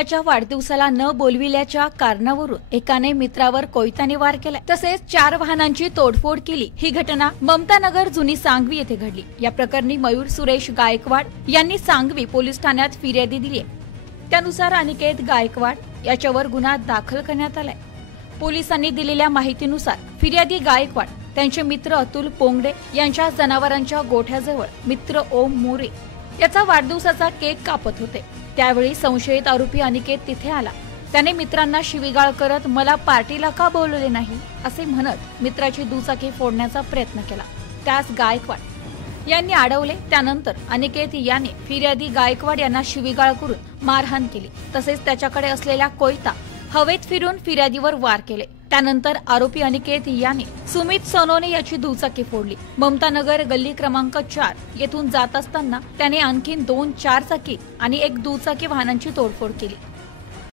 मित्राच्या वाढदिवसाला न बोलविल्याच्या कारणावरून एकाने मित्रावर कोयत्याने वार केलाय, तसेच 4 वाहनांची तोडफोड केली। ही घटना ममतानगर जुनी सांगवी येथे घडली। या प्रकरणी मयूर सुरेश गायकवाड यांनी सांगवी पोलीस ठाण्यात फिर्यादी दिली आहे। त्यानुसार अनिकेत गायकवाड याच्यावर गुन्हा दाखल करण्यात आलाय। पोलिसांनी दिलेल्या माहितीनुसार फिर्यादी गायकवाड त्यांचे मित्र अतुल पोंगडे यांच्या जनावरांच्या गोठ्याजवळ मित्र ओम मोरे याचा वाढदिवसाचा केक कापत होते। त्यावेळी संशयित आरोपी अनिकेत तिथे आला। त्याने मित्रांना शिवीगाळ करत मला पार्टीला का बोलवले नाही असे म्हणत मित्राची दुचाकी फोडण्याचा प्रयत्न केला। त्यास गायकवाड यांनी अडवले। त्यानंतर अनिकेत याने फिर्यादी गायकवाड यांना शिवीगाळ करून मारहाण केली। तसेच त्याच्याकडे असलेला कोयता हवेत फिरून फिर्यादीवर वार केले। त्यानंतर आरोपी अनिकेत याने सुमित सोनोने याची दुचाकी फोडली। ममतानगर गल्ली क्रमांक 4 येथून जात असताना त्याने आणखी 2 4 चाकी आणि 1 दुचाकी वाहनांची तोडफोड केली।